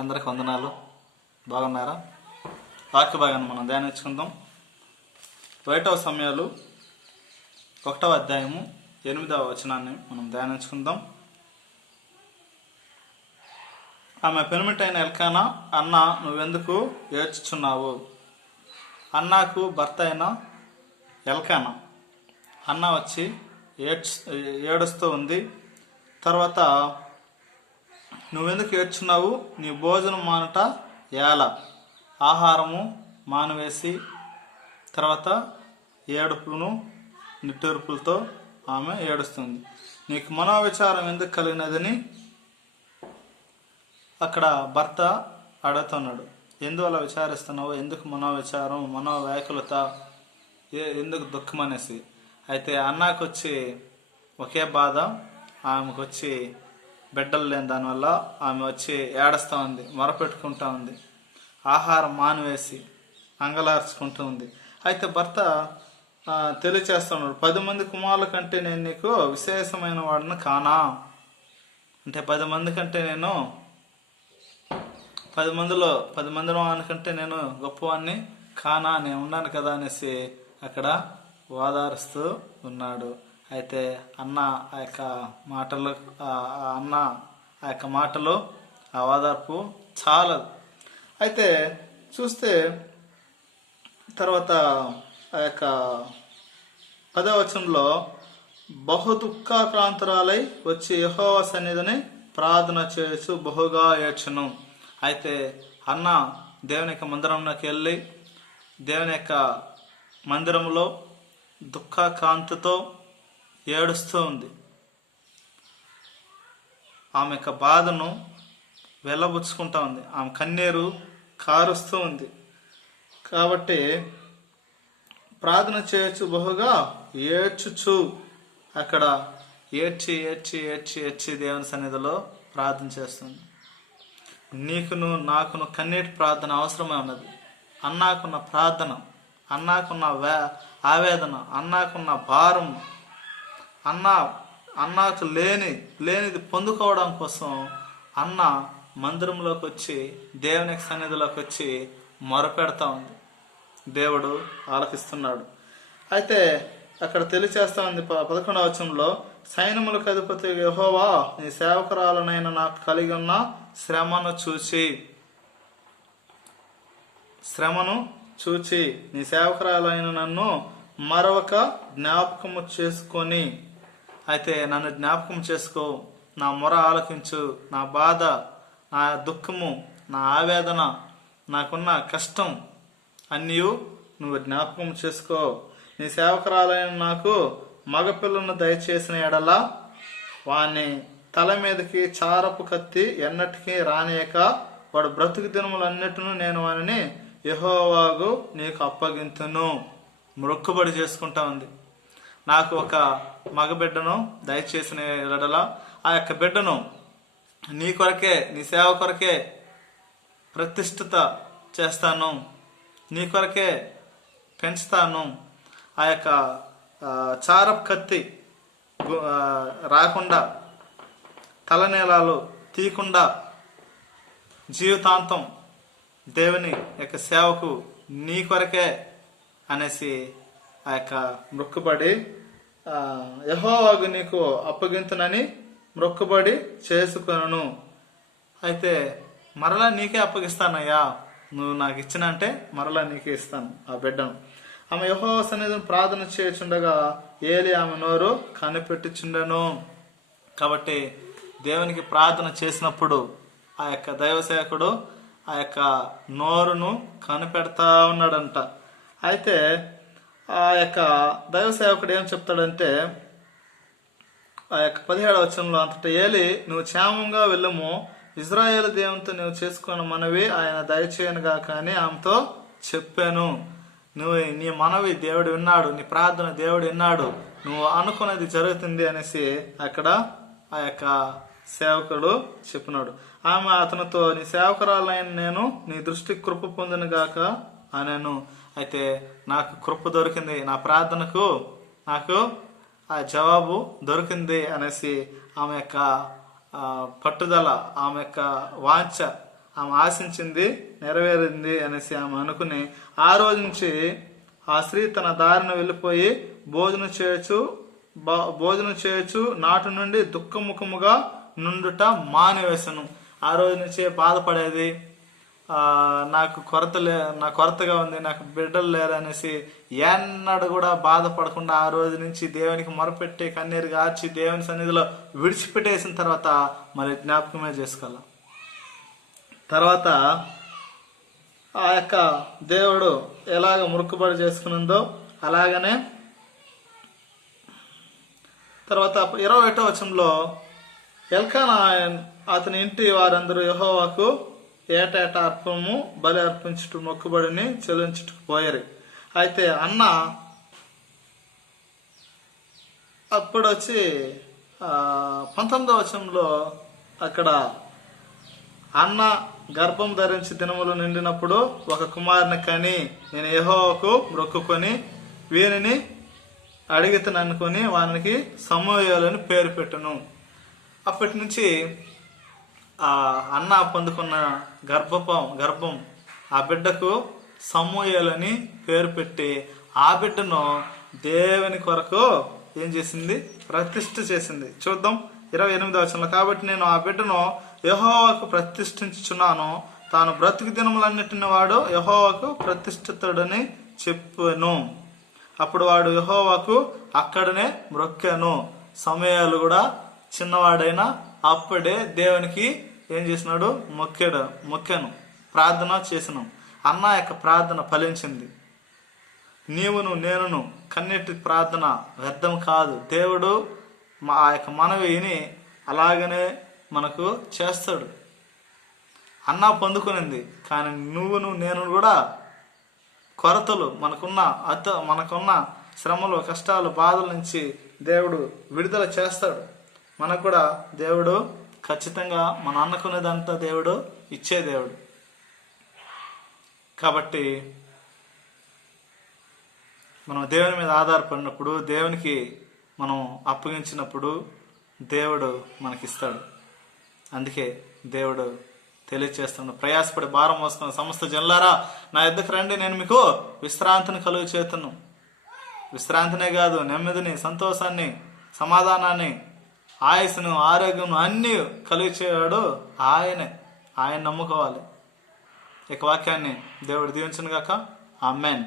అందరికి వందనాలు. బాగున్నారా? వాక్య భాగాన్ని మనం ధ్యానించుకుందాం. 1వ సమయాలు 1వ అధ్యాయము 8వ వచనాన్ని మనం ధ్యానించుకుందాం. ఆమె పెనిమిటైన ఎల్కానా, అన్న నువ్వెందుకు ఏడ్చుచున్నావు? అన్నాకు భర్త అయిన ఎల్కానా. అన్న వచ్చి ఏడుస్తూ ఉంది. తర్వాత నువ్వెందుకు ఏడ్చున్నావు? నీ భోజనం మానుట ఎలా? ఆహారము మానివేసి తర్వాత ఏడుపులను నిట్టూర్పులతో ఆమె ఏడుస్తుంది. నీకు మనోవిచారం ఎందుకు కలిగినదని అక్కడ భర్త అడుగుతున్నాడు. ఎందువల్ల విచారిస్తున్నావు? ఎందుకు మనోవిచారం, మనోవ్యాకులత, ఎందుకు దుఃఖం అనేసి. అయితే అన్నకు వచ్చి ఒకే బాధ, ఆమెకు వచ్చి బిడ్డలు లేని దానివల్ల ఆమె వచ్చి ఏడుస్తూ ఉంది, మొరపెట్టుకుంటూ ఉంది, ఆహారం మానివేసి అంగలార్చుకుంటూ ఉంది. అయితే భర్త తెలియచేస్తున్నాడు, 10 మంది కుమారుల కంటే నేను నీకు విశేషమైన వాడిని కానా? అంటే 10 మంది కంటే నేను 10 మందిలో వానికంటే నేను గొప్పవాడిని కానా? నేను ఉన్నాను కదా అనేసి అక్కడ ఓదారుస్తూ ఉన్నాడు. అయితే అన్న ఆ యొక్క మాటలు ఆ ఓదార్పు చాలదు. అయితే చూస్తే తర్వాత ఆ యొక్క 10వ వచనంలో బహు దుఃఖాక్రాంతురాలై వచ్చి యెహోవా సన్నిధిని ప్రార్థన చేస్తూ బహుగా ఏడ్చెను. అయితే అన్న దేవుని యొక్క మందిరంలోకి వెళ్ళి దేవుని యొక్క మందిరంలో దుఃఖాక్రాంతితో ఏడుస్తూ ఉంది. ఆమె యొక్క బాధను వెళ్ళబుచ్చుకుంటా ఉంది. ఆమె కన్నీరు కారుస్తూ ఉంది. కాబట్టి ప్రార్థన చేయొచ్చు బహుగా ఏడ్చుచు అక్కడ ఏడ్చి ఏడ్చి ఏడ్చి ఏడ్చి దేవుని సన్నిధిలో ప్రార్థన చేస్తుంది. నీకును నాకును కన్నీటి ప్రార్థన అవసరమే ఉన్నది. అన్నాకున్న ప్రార్థన, అన్నాకున్న ఆవేదన, అన్నాకున్న భారం, అన్నకు లేనిది పొందుకోవడం కోసం అన్న మందిరంలోకి వచ్చి దేవుని సన్నిధిలోకి వచ్చి మొరపెడతా ఉంది. దేవుడు ఆలకిస్తున్నాడు. అయితే అక్కడ తెలియచేస్తా ఉంది 11వ వచనంలో, సైన్యములకు అధిపతి యెహోవా నీ సేవకురాలనైన నాకు కలిగి ఉన్న శ్రమను చూచి నీ సేవకురాలైన నన్ను మరొక జ్ఞాపకము చేసుకొని, అయితే నన్ను జ్ఞాపకం చేసుకో, నా మొర ఆలకించు, నా బాధ, నా దుఃఖము, నా ఆవేదన, నాకున్న కష్టం అన్నీ నువ్వు జ్ఞాపకం చేసుకో. నీ సేవకురాలైన నాకు మగపిల్లను దయచేసిన ఎడల వాని తల మీదకి చారపు కత్తి ఎన్నటికీ రానియక వాడు బ్రతుకు దినములన్నిటిను నేను వానిని యెహోవాకు నీకు అప్పగింతును. మొక్కుబడి చేసుకుంటా ఉంది. నాకు ఒక మగబిడ్డను దయచేసిన ఎడల ఆ యొక్క బిడ్డను నీ కొరకే, నీ సేవ కొరకే ప్రతిష్ఠిత చేస్తాను, నీ కొరకే పెంచుతాను. ఆ యొక్క చారపు కత్తి రాకుండా, తలనీలాలు తీయకుండా జీవితాంతం దేవుని యొక్క సేవకు నీ కొరకే అనేసి ఆ యొక్క మొక్కుబడి యెహోవాకు నీకు అప్పగింతునని మొక్కుబడి చేసుకొను. అయితే మరలా నీకే అప్పగిస్తానయ్యా, నువ్వు నాకు ఇచ్చినంటే మరలా నీకే ఇస్తాను ఆ బిడ్డను. ఆమె యెహోవా సన్నిధిని ప్రార్థన చేయుచుండగా ఏలి ఆమె నోరు కనిపెట్టుచుండెను. కాబట్టి దేవునికి ప్రార్థన చేసినప్పుడు ఆ యొక్క దైవ సేవకుడు ఆ యొక్క నోరును కనిపెడతా ఉన్నాడంట. అయితే ఆ యొక్క దైవ సేవకుడు ఏం చెప్తాడంటే ఆ యొక్క 17వ వచనంలో, అంతటా ఏలి నువ్వు క్షేమంగా వెళ్ళము, ఇజ్రాయేలు దేవునితో నువ్వు చేసుకున్న మనవి ఆయన దయచేయనుగా కానీ ఆమెతో చెప్పాను. నువ్వు నీ మనవి దేవుడు విన్నాడు, నీ ప్రార్థన దేవుడు విన్నాడు, నువ్వు అనుకున్నది జరుగుతుంది అనేసి అక్కడ ఆ యొక్క సేవకుడు చెప్పినాడు. ఆమె అతనితో, నీ సేవకురాలైన నేను నీ దృష్టికి కృప పొందిన గాక అనేను. అయితే నాకు కృప దొరికింది, నా ప్రార్థనకు నాకు ఆ జవాబు దొరికింది అనేసి ఆమె యొక్క పట్టుదల, ఆమె యొక్క వాంఛ, ఆమె ఆశించింది నెరవేరింది అనేసి ఆమె అనుకుని ఆ రోజు నుంచి ఆ స్త్రీ తన దారిన వెళ్ళిపోయి భోజనం చేయొచ్చు నాటి నుండి దుఃఖముఖముగా నుండుట మానివేశను. ఆ రోజు నుంచే బాధపడేది, నాకు కొరతగా ఉంది, నాకు బిడ్డలు లేరు అనేసి ఎన్నడూ కూడా బాధపడకుండా ఆ రోజు నుంచి దేవునికి మొరపెట్టి కన్నీరు గార్చి దేవుని సన్నిధిలో విడిచిపెట్టేసిన తర్వాత మరి జ్ఞాపకమే చేసుకోవాలి. తర్వాత ఆ యొక్క దేవుడు ఎలాగ మొక్కుబడి చేసుకునిందో అలాగనే తర్వాత 21వ వచనంలో ఎల్కానా అతని ఇంటి వారందరూ యెహోవాకు ఏటేటా అర్పణము బలి అర్పించుట మొక్కుబడిని చెల్లించుటకు పోయారు. అయితే అన్న అప్పుడు వచ్చి 19వ వచనంలో అక్కడ అన్న గర్భం ధరించి దినములు నిండినప్పుడు ఒక కుమారుని కని నేను యెహోవాకు మొక్కుకొని వీరిని అడిగితను అనుకుని వానికి సమూయేలు పేరు పెట్టును. అప్పటి నుంచి ఆ అన్న పొందుకున్న గర్భం ఆ బిడ్డకు సమూయేలని పేరు పెట్టి ఆ బిడ్డను దేవుని కొరకు ఏం చేసింది? ప్రతిష్ఠ చేసింది. చూద్దాం 28వ వచనంలో, కాబట్టి నేను ఆ బిడ్డను యెహోవాకు ప్రతిష్ఠించుచున్నాను, తాను బ్రతుకు దినములన్నిటిని వాడు యెహోవాకు ప్రతిష్ఠితుడని చెప్పాను. అప్పుడు వాడు యెహోవాకు అక్కడనే మ్రొక్కాను. సమూయేలు కూడా చిన్నవాడైనా అప్పుడే దేవునికి ఏం చేసినాడు? మొక్కాను, ప్రార్థన చేసినాం. అన్న యొక్క ప్రార్థన ఫలించింది. నీవును నేనును కన్నీటి ప్రార్థన వ్యర్థం కాదు. దేవుడు ఆ యొక్క మనవిని అలాగనే మనకు చేస్తాడు. అన్న పొందుకునింది, కానీ నువ్వును నేను కూడా కొరతలు మనకున్న శ్రమలు, కష్టాలు, బాధల నుంచి దేవుడు విడుదల చేస్తాడు. మనకు కూడా దేవుడు ఖచ్చితంగా మన అనుకునేదంతా దేవుడు ఇచ్చే దేవుడు. కాబట్టి మనం దేవుని మీద ఆధారపడినప్పుడు, దేవునికి మనం అప్పగించినప్పుడు దేవుడు మనకిస్తాడు. అందుకే దేవుడు తెలియచేస్తున్నాడు, ప్రయాసపడి భారం మోసుకున్న సమస్త జనులారా నా యొద్దకు రండి, నేను మీకు విశ్రాంతిని కలుగు చేతును. విశ్రాంతినే కాదు, నెమ్మదిని, సంతోషాన్ని, సమాధానాన్ని, ఆయుస్సును, ఆరోగ్యం అన్నీ కలిగించేవాడు ఆయనే. ఆయన నమ్ముకోవాలి. ఇక వాక్యాన్ని దేవుడు దీవించును గాక. ఆమేన్.